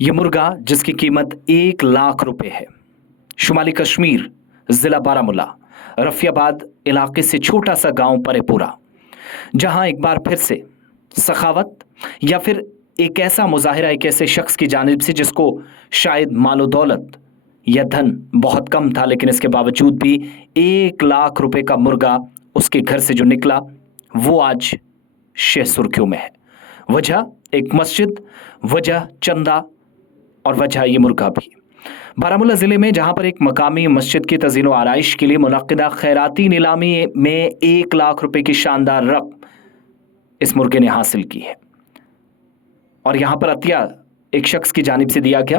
ये मुर्गा जिसकी कीमत 1 लाख रुपए है, शुमाली कश्मीर, जिला बारामूला, रफियाबाद इलाके से छोटा सा गांव परेपुरा, जहां एक बार फिर से सखावत या फिर एक ऐसा मुजाहिरा एक ऐसे शख्स की जानिब से जिसको शायद मालो दौलत या धन बहुत कम था, लेकिन इसके बावजूद भी 1 लाख रुपए का मुर्गा उसके घर से जो निकला वो आज शह सुर्खियों में है। वजह एक मस्जिद, वजह चंदा और वजह ये मुर्गा भी। बारामूला ज़िले में जहां पर एक मकामी मस्जिद की तज़ीन व आराइश के लिए मुनक्किदा खैराती नीलामी में 1 लाख रुपए की शानदार रकम इस मुर्गे ने हासिल की है, और यहाँ पर अतिया एक शख्स की जानिब से दिया गया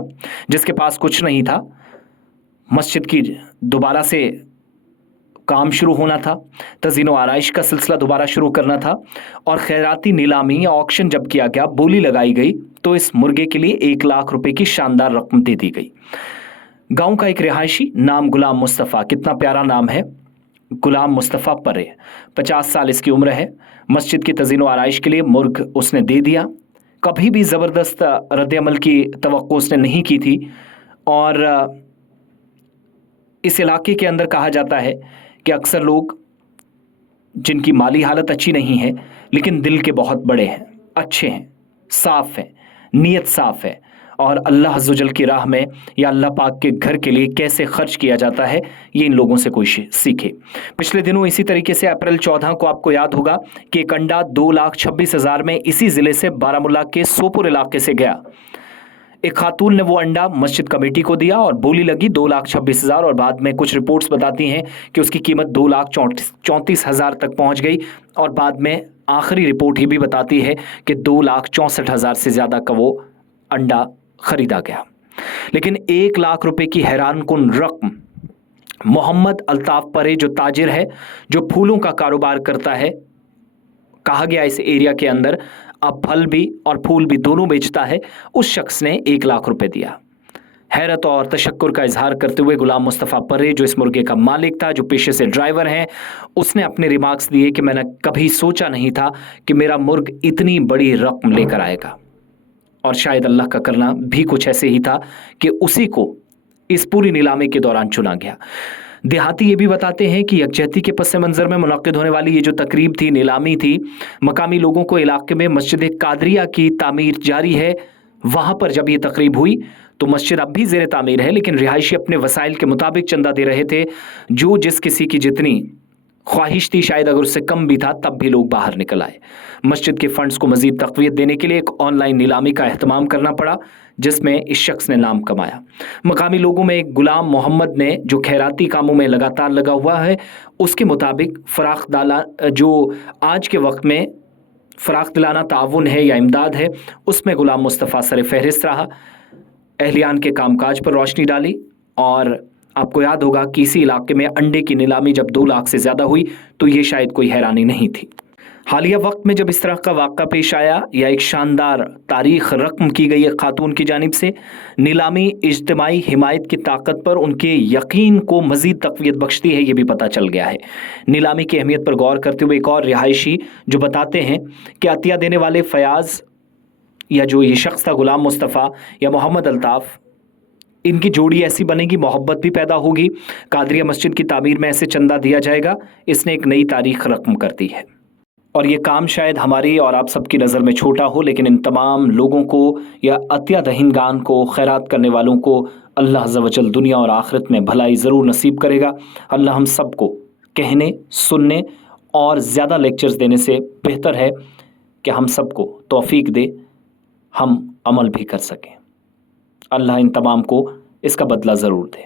जिसके पास कुछ नहीं था। मस्जिद की दोबारा से काम शुरू होना था, तज़ीन व आराइश का सिलसिला दोबारा शुरू करना था, और खैराती नीलामी या ऑक्शन जब किया गया, बोली लगाई गई, तो इस मुर्गे के लिए 1 लाख रुपए की शानदार रकम दे दी गई। गांव का एक रिहायशी, नाम गुलाम मुस्तफ़ा, कितना प्यारा नाम है, गुलाम मुस्तफ़ा परे, 50 साल इसकी उम्र है। मस्जिद की तज़ीन व आराइश के लिए मुर्ग उसने दे दिया। कभी भी ज़बरदस्त रद्द-ए-अमल की तवक्को उसने नहीं की थी, और इस इलाके के अंदर कहा जाता है कि अक्सर लोग जिनकी माली हालत अच्छी नहीं है लेकिन दिल के बहुत बड़े हैं, अच्छे हैं, साफ़ हैं, नीयत साफ़ है, और अल्लाह अज़्ज़ व जल की राह में या अल्लाह पाक के घर के लिए कैसे खर्च किया जाता है, ये इन लोगों से कोई सीखे। पिछले दिनों इसी तरीके से अप्रैल 14 को आपको याद होगा कि एक अंडा 2,26,000 में इसी ज़िले से बारामूला के सोपुर इलाके से गया। एक खातून ने वो अंडा मस्जिद कमेटी को दिया और बोली लगी 2,26,000, और बाद में कुछ रिपोर्ट्स बताती हैं कि उसकी कीमत 2,34,000 तक पहुंच गई, और बाद में आखिरी रिपोर्ट ये भी बताती है कि 2,64,000 से ज़्यादा का वो अंडा खरीदा गया। लेकिन 1 लाख रुपए की हैरानकुन रकम मोहम्मद अल्ताफ परे, जो ताजिर है, जो फूलों का कारोबार करता है, कहा गया इस एरिया के अंदर अब फल भी और फूल भी दोनों बेचता है, उस शख्स ने 1 लाख रुपए दिया। हैरत और तशक्कुर का इजहार करते हुए गुलाम मुस्तफ़ा परे, जो इस मुर्गे का मालिक था, जो पेशे से ड्राइवर हैं, उसने अपने रिमार्क्स दिए कि मैंने कभी सोचा नहीं था कि मेरा मुर्ग इतनी बड़ी रकम लेकर आएगा, और शायद अल्लाह का करना भी कुछ ऐसे ही था कि उसी को इस पूरी नीलामी के दौरान चुना गया। देहाती ये भी बताते हैं कि यकजहती के पस मंज़र में मुनक्किद होने वाली ये जो तकरीब थी, नीलामी थी, मकामी लोगों को इलाके में मस्जिद कादरिया की तामीर जारी है, वहाँ पर जब ये तकरीब हुई तो मस्जिद अब भी ज़ेर तामीर है, लेकिन रिहायशी अपने वसाइल के मुताबिक चंदा दे रहे थे, जो जिस किसी की जितनी ख्वाहिश थी, शायद अगर उससे कम भी था तब भी लोग बाहर निकल आए। मस्जिद के फंड्स को मजीद तक़वियत देने के लिए एक ऑनलाइन नीलामी का एहतमाम करना पड़ा, जिसमें इस शख्स ने नाम कमाया। मकामी लोगों में एक गुलाम मोहम्मद ने, जो खैराती कामों में लगातार लगा हुआ है, उसके मुताबिक फ़राख डाला, जो आज के वक्त में फ़राख दिलाना ताउन है या इमदाद है, उसमें गुलाम मुस्तफ़ा सर फहरिस्त रहा। अहलियान के कामकाज पर रोशनी डाली, और आपको याद होगा कि इसी इलाके में अंडे की नीलामी जब 2 लाख से ज़्यादा हुई तो ये शायद कोई हैरानी नहीं थी। हालिया वक्त में जब इस तरह का वाक़ा पेश आया या एक शानदार तारीख रकम की गई एक खातून की जानिब से, नीलामी इज्तिमाई हिमायत की ताकत पर उनके यकीन को मज़ीद तक़वियत बख्शती है, ये भी पता चल गया है। नीलामी की अहमियत पर गौर करते हुए एक और रिहायशी जो बताते हैं कि अतिया देने वाले फयाज़ या जो ये शख्स था गुलाम मुस्तफ़ा या मोहम्मद अल्ताफ़, इनकी जोड़ी ऐसी बनेगी, मोहब्बत भी पैदा होगी, कादरिया मस्जिद की तामीर में ऐसे चंदा दिया जाएगा, इसने एक नई तारीख रकम कर दी है। और ये काम शायद हमारी और आप सबकी नज़र में छोटा हो, लेकिन इन तमाम लोगों को या अतिया दहिंदगान को, खैरात करने वालों को अल्लाह अज़्ज़ व जल दुनिया और आखिरत में भलाई ज़रूर नसीब करेगा। अल्लाह हम सबको कहने, सुनने और ज़्यादा लेक्चर्स देने से बेहतर है कि हम सबको तौफीक दे, हम अमल भी कर सकें। अल्लाह इन तमाम को इसका बदला ज़रूर दे।